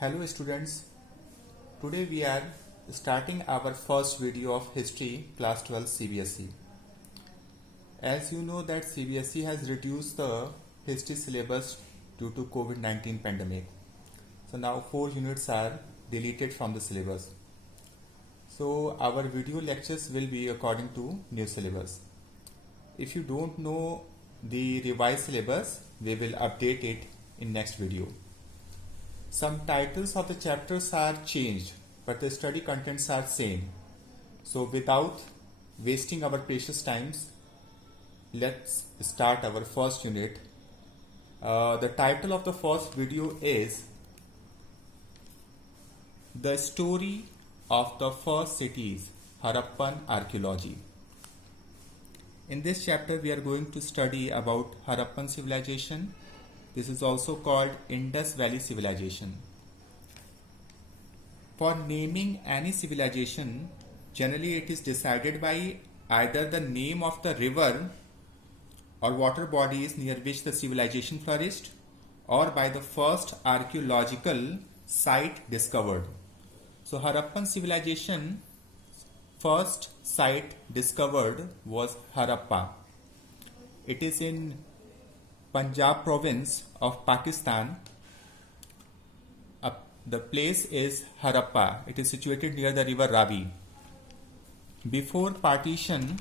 Hello students, today we are starting our first video of history class 12 CBSE. As you know that CBSE has reduced the history syllabus due to COVID-19 pandemic. So now 4 units are deleted from the syllabus. So our video lectures will be according to new syllabus. If you don't know the revised syllabus, we will update it in next video. Some titles of the chapters are changed, but the study contents are same. So without wasting our precious times, let's start our first unit. The title of the first video is The Story of the First Cities, Harappan Archaeology. In this chapter, we are going to study about Harappan civilization. This is also called Indus Valley Civilization. For naming any civilization, generally it is decided by either the name of the river or water bodies near which the civilization flourished, or by the first archaeological site discovered. So Harappan civilization first site discovered was Harappa. It is in Punjab province of Pakistan. The place is Harappa. It is situated near the river Ravi. Before partition,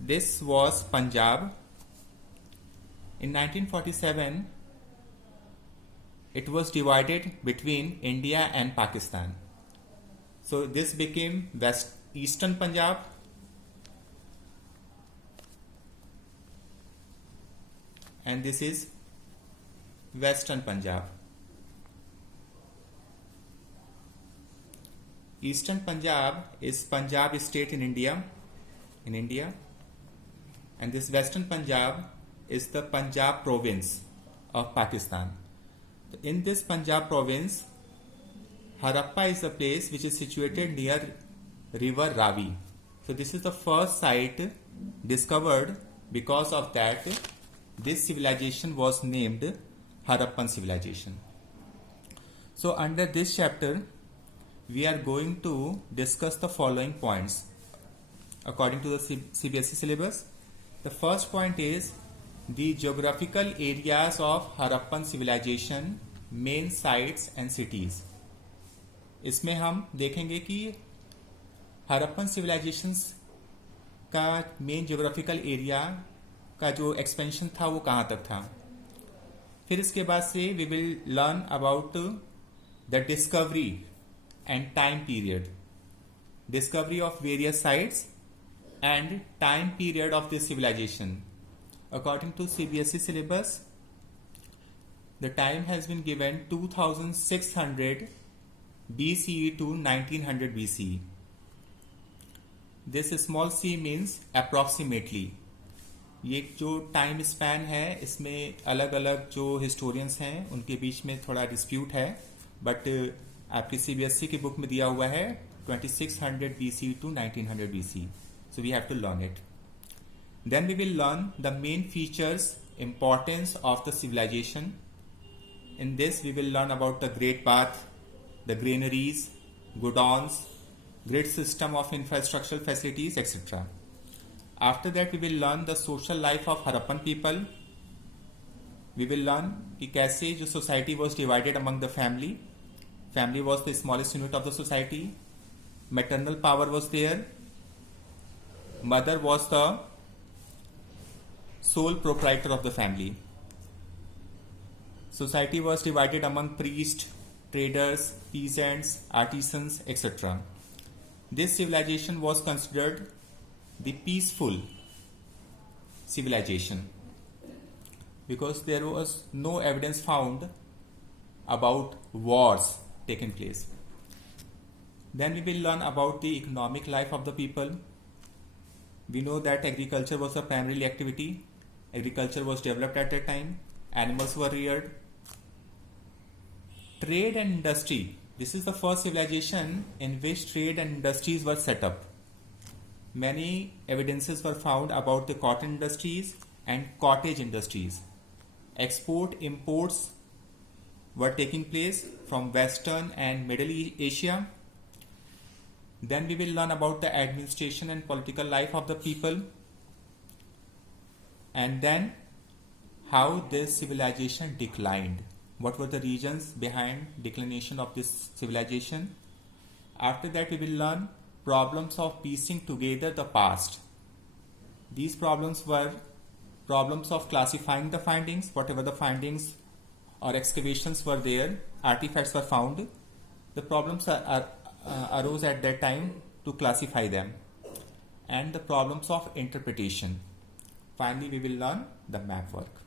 this was Punjab. In 1947, it was divided between India and Pakistan. So this became Eastern Punjab and this is Western Punjab. Eastern Punjab is Punjab state in India, and this Western Punjab is the Punjab province of Pakistan. In this Punjab province, Harappa is a place which is situated near river Ravi. So this is the first site discovered. Because of that, this civilization was named Harappan civilization. So under this chapter, we are going to discuss the following points according to the CBSE syllabus. The first point is the geographical areas of Harappan civilization, main sites and cities. इसमें हम देखेंगे कि Harappan civilisations का main geographical area का जो expansion था वो कहाँ तक था. फिर इसके बाद से we will learn about the discovery and time period, discovery of various sites and time period of this civilization. According to CBSE syllabus, the time has been given 2600 BCE to 1900 BCE. This small c means approximately. ये जो time span है इसमें अलग अलग जो historians हैं उनके बीच में थोड़ा डिस्प्यूट है, बट आपकी CBSE की बुक में दिया हुआ है 2600 BCE to 1900 BCE. So we have to learn it. Then we will learn the main features, importance of the civilization. In this we will learn about the Great Bath, the granaries, godowns, grid system of infrastructural facilities, etc. After that we will learn the social life of Harappan people. We will learn कि कैसे जो society was divided among the family. Family was the smallest unit of the society. Maternal power was there. Mother was the sole proprietor of the family. Society was divided among priests, traders, peasants, artisans, etc. This civilization was considered the peaceful civilization because there was no evidence found about wars taking place. Then we will learn about the economic life of the people. We know that agriculture was a primary activity. Agriculture was developed at that time. Animals were reared. Trade and industry. This is the first civilization in which trade and industries were set up. Many evidences were found about the cotton industries and cottage industries. Export imports were taking place from Western and Middle Asia. Then we will learn about the administration and political life of the people, and then how this civilization declined. What were the reasons behind declination of this civilization? After that, we will learn problems of piecing together the past. These problems were problems of classifying the findings, whatever the findings or excavations were there, artifacts were found. The problems arose at that time to classify them, and the problems of interpretation. Finally, we will learn the map work.